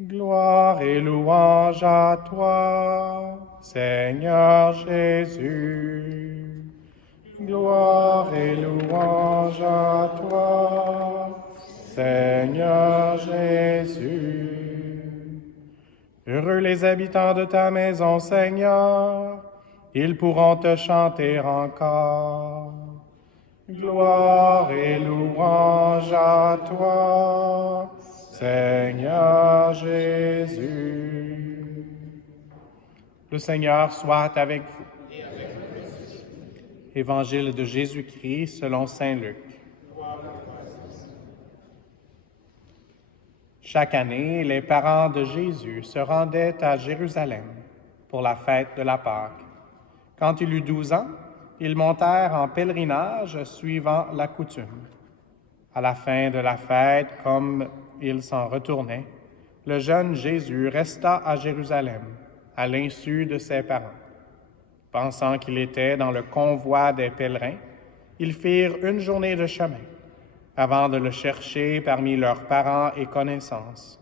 Gloire et louange à toi, Seigneur Jésus. Gloire et louange à toi, Seigneur Jésus. Heureux les habitants de ta maison, Seigneur, ils pourront te chanter encore. Gloire et louange à toi, Seigneur Jésus. Le Seigneur soit avec vous. Évangile de Jésus-Christ selon saint Luc. Chaque année, les parents de Jésus se rendaient à Jérusalem pour la fête de la Pâque. Quand il eut 12 ans, ils montèrent en pèlerinage suivant la coutume. À la fin de la fête, comme ils s'en retournaient, le jeune Jésus resta à Jérusalem, à l'insu de ses parents. Pensant qu'il était dans le convoi des pèlerins, ils firent une journée de chemin, avant de le chercher parmi leurs parents et connaissances.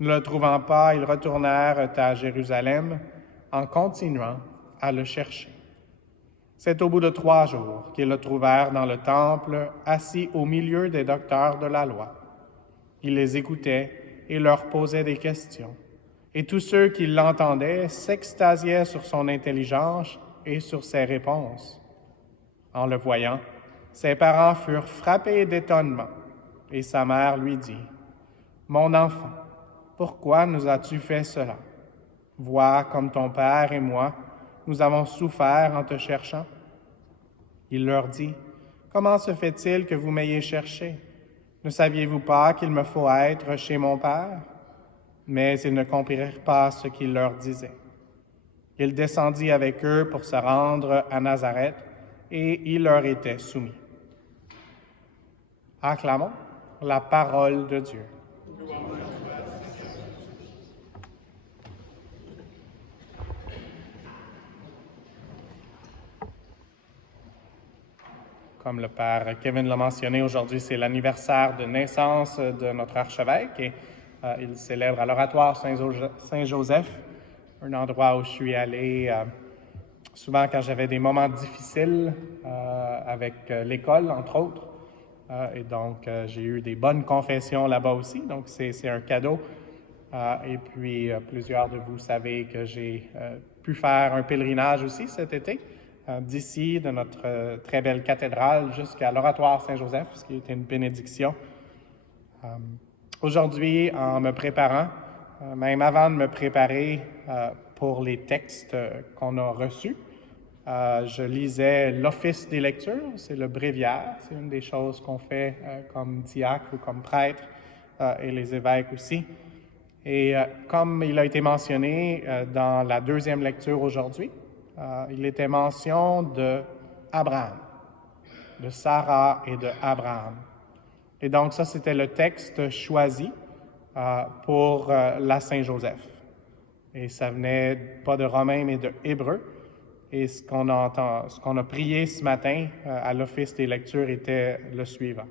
Ne le trouvant pas, ils retournèrent à Jérusalem en continuant à le chercher. C'est au bout de 3 jours qu'ils le trouvèrent dans le temple, assis au milieu des docteurs de la loi. Il les écoutait et leur posait des questions. Et tous ceux qui l'entendaient s'extasiaient sur son intelligence et sur ses réponses. En le voyant, ses parents furent frappés d'étonnement, et sa mère lui dit, « Mon enfant, pourquoi nous as-tu fait cela? Vois comme ton père et moi, nous avons souffert en te cherchant. » Il leur dit, « Comment se fait-il que vous m'ayez cherché? Ne saviez-vous pas qu'il me faut être chez mon père? » Mais ils ne comprirent pas ce qu'il leur disait. Il descendit avec eux pour se rendre à Nazareth, et il leur était soumis. Acclamons la parole de Dieu. Comme le Père Kevin l'a mentionné, aujourd'hui c'est l'anniversaire de naissance de notre archevêque et il célèbre à l'oratoire Saint-Joseph, un endroit où je suis allé souvent quand j'avais des moments difficiles avec l'école, entre autres. Et donc, j'ai eu des bonnes confessions là-bas aussi, donc c'est un cadeau. Et puis, plusieurs de vous savez que j'ai pu faire un pèlerinage aussi cet été, d'ici, de notre très belle cathédrale, jusqu'à l'oratoire Saint-Joseph, ce qui était une bénédiction. Aujourd'hui, en me préparant, même avant de me préparer pour les textes qu'on a reçus, je lisais l'Office des lectures, c'est le bréviaire, c'est une des choses qu'on fait comme diacre ou comme prêtre, et les évêques aussi. Et comme il a été mentionné dans la deuxième lecture aujourd'hui, il était mention d'Abraham, de Sarah et d'Abraham. Et donc ça, c'était le texte choisi pour la Saint-Joseph. Et ça venait pas de Romains, mais de Hébreux. Et ce qu'on a prié ce matin à l'Office des lectures était le suivant.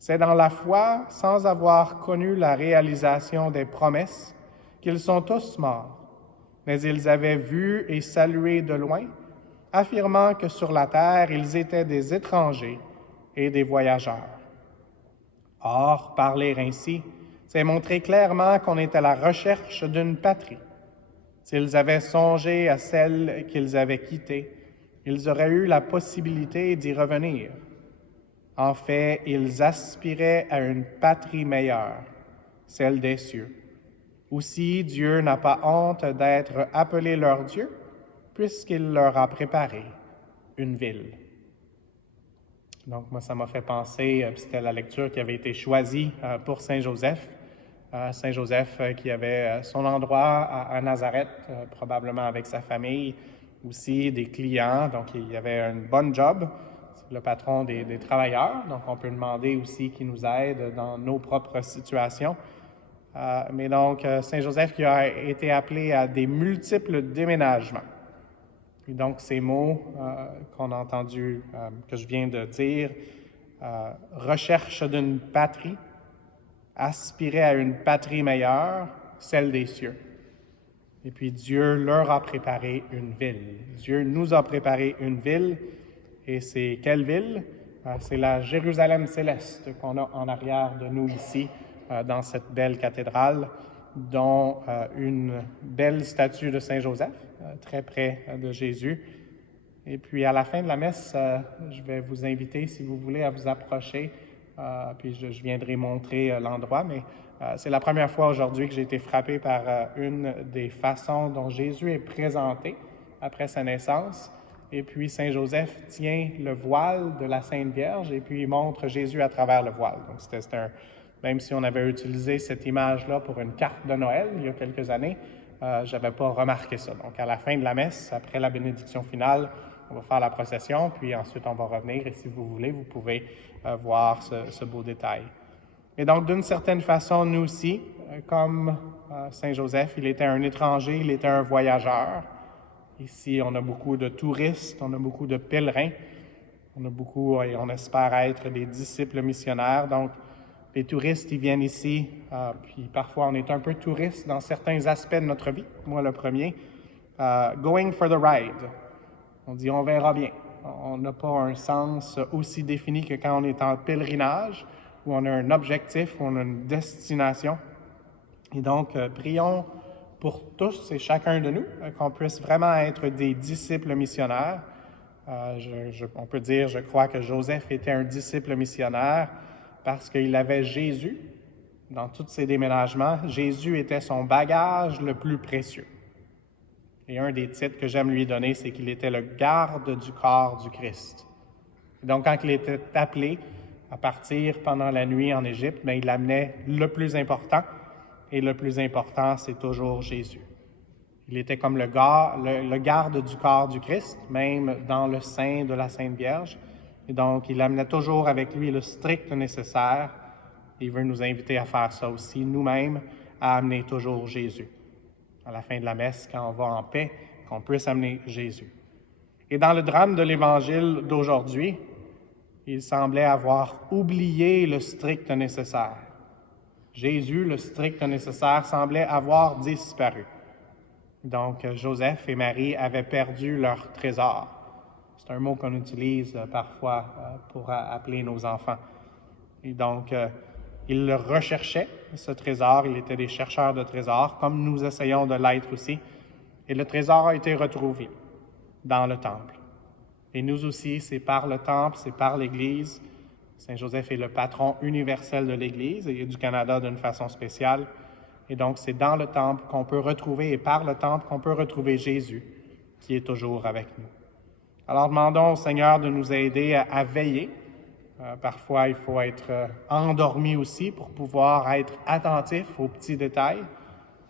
C'est dans la foi, sans avoir connu la réalisation des promesses, qu'ils sont tous morts. Mais ils avaient vu et salué de loin, affirmant que sur la terre, ils étaient des étrangers et des voyageurs. Or, parler ainsi, c'est montrer clairement qu'on est à la recherche d'une patrie. S'ils avaient songé à celle qu'ils avaient quittée, ils auraient eu la possibilité d'y revenir. En fait, ils aspiraient à une patrie meilleure, celle des cieux. Aussi, Dieu n'a pas honte d'être appelé leur Dieu, puisqu'il leur a préparé une ville. Donc, moi, ça m'a fait penser, c'était la lecture qui avait été choisie pour Saint-Joseph. Saint-Joseph qui avait son endroit à Nazareth, probablement avec sa famille, aussi des clients, donc il y avait un bon job. C'est le patron des travailleurs, donc on peut demander aussi qu'il nous aide dans nos propres situations. Mais donc, Saint-Joseph qui a été appelé à des multiples déménagements. Et donc, ces mots qu'on a entendus, que je viens de dire, recherche d'une patrie, aspiraient à une patrie meilleure, celle des cieux. Et puis Dieu leur a préparé une ville. Dieu nous a préparé une ville. Et c'est quelle ville? C'est la Jérusalem céleste qu'on a en arrière de nous ici, dans cette belle cathédrale, dont une belle statue de Saint Joseph, très près de Jésus. Et puis à la fin de la messe, je vais vous inviter, si vous voulez, à vous approcher, puis je viendrai montrer l'endroit, mais c'est la première fois aujourd'hui que j'ai été frappé par une des façons dont Jésus est présenté après sa naissance. Et puis Saint Joseph tient le voile de la Sainte Vierge et puis il montre Jésus à travers le voile. Donc même si on avait utilisé cette image-là pour une carte de Noël il y a quelques années, je n'avais pas remarqué ça. Donc à la fin de la messe, après la bénédiction finale, on va faire la procession, puis ensuite on va revenir et si vous voulez, vous pouvez voir ce beau détail. Et donc d'une certaine façon, nous aussi, comme Saint Joseph, il était un étranger, il était un voyageur. Ici, on a beaucoup de touristes, on a beaucoup de pèlerins, on a beaucoup, et on espère être des disciples missionnaires. Donc, les touristes, ils viennent ici, puis parfois on est un peu touriste dans certains aspects de notre vie. Moi, le premier, going for the ride. On dit, on verra bien. On n'a pas un sens aussi défini que quand on est en pèlerinage, où on a un objectif, où on a une destination. Et donc, prions pour tous et chacun de nous, qu'on puisse vraiment être des disciples missionnaires. On peut dire, je crois que Joseph était un disciple missionnaire parce qu'il avait Jésus dans tous ses déménagements. Jésus était son bagage le plus précieux. Et un des titres que j'aime lui donner, c'est qu'il était le garde du corps du Christ. Et donc, quand il était appelé à partir pendant la nuit en Égypte, bien, il amenait le plus important. Et le plus important, c'est toujours Jésus. Il était comme le garde du corps du Christ, même dans le sein de la Sainte Vierge. Et donc, il amenait toujours avec lui le strict nécessaire. Il veut nous inviter à faire ça aussi, nous-mêmes, à amener toujours Jésus. À la fin de la messe, quand on va en paix, qu'on puisse amener Jésus. Et dans le drame de l'Évangile d'aujourd'hui, il semblait avoir oublié le strict nécessaire. Jésus, le strict nécessaire, semblait avoir disparu. Donc, Joseph et Marie avaient perdu leur trésor. C'est un mot qu'on utilise parfois pour appeler nos enfants. Et donc, ils le recherchaient, ce trésor. Ils étaient des chercheurs de trésors, comme nous essayons de l'être aussi. Et le trésor a été retrouvé dans le temple. Et nous aussi, c'est par le temple, c'est par l'Église. Saint Joseph est le patron universel de l'Église et du Canada d'une façon spéciale. Et donc, c'est dans le temple qu'on peut retrouver, et par le temple qu'on peut retrouver Jésus, qui est toujours avec nous. Alors, demandons au Seigneur de nous aider à veiller. Parfois, il faut être endormi aussi pour pouvoir être attentif aux petits détails.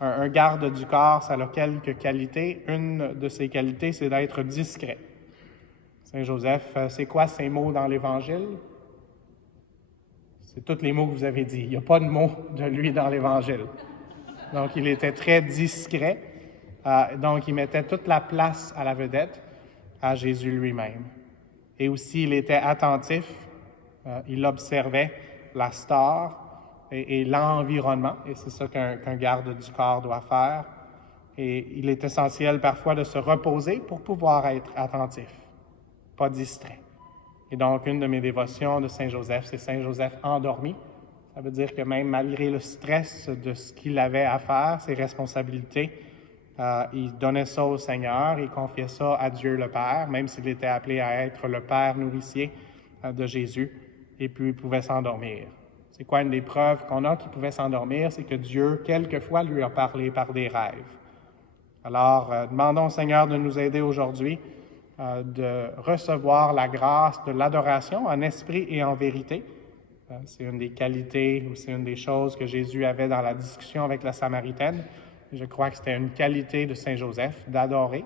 Un garde du corps, ça a quelques qualités. Une de ses qualités, c'est d'être discret. Saint Joseph, c'est quoi ces mots dans l'Évangile? C'est tous les mots que vous avez dit. Il n'y a pas de mots de lui dans l'Évangile. Donc, il était très discret. Donc, il mettait toute la place à la vedette, à Jésus lui-même. Et aussi, il était attentif. Il observait la star et l'environnement. Et c'est ça qu'un garde du corps doit faire. Et il est essentiel parfois de se reposer pour pouvoir être attentif, pas distrait. Et donc, une de mes dévotions de Saint Joseph, c'est Saint Joseph endormi. Ça veut dire que même malgré le stress de ce qu'il avait à faire, ses responsabilités, il donnait ça au Seigneur, il confiait ça à Dieu le Père, même s'il était appelé à être le Père nourricier de Jésus, et puis il pouvait s'endormir. C'est quoi une des preuves qu'on a qu'il pouvait s'endormir? C'est que Dieu, quelquefois, lui a parlé par des rêves. Alors, demandons au Seigneur de nous aider aujourd'hui de recevoir la grâce de l'adoration en esprit et en vérité. C'est une des qualités ou c'est une des choses que Jésus avait dans la discussion avec la Samaritaine. Je crois que c'était une qualité de Saint Joseph d'adorer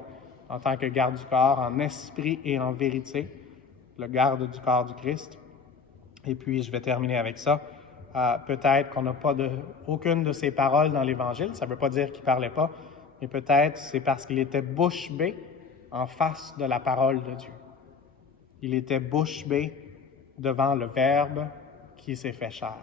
en tant que garde du corps en esprit et en vérité, le garde du corps du Christ. Et puis, je vais terminer avec ça. Peut-être qu'on n'a pas aucune de ces paroles dans l'Évangile. Ça ne veut pas dire qu'il ne parlait pas, mais peut-être c'est parce qu'il était bouche bée en face de la parole de Dieu. Il était bouche bée devant le Verbe qui s'est fait chair.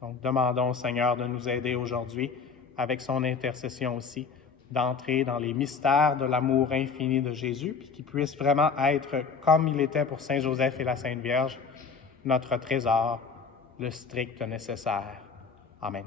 Donc, demandons au Seigneur de nous aider aujourd'hui, avec son intercession aussi, d'entrer dans les mystères de l'amour infini de Jésus, puis qu'il puisse vraiment être, comme il était pour Saint Joseph et la Sainte Vierge, notre trésor, le strict nécessaire. Amen.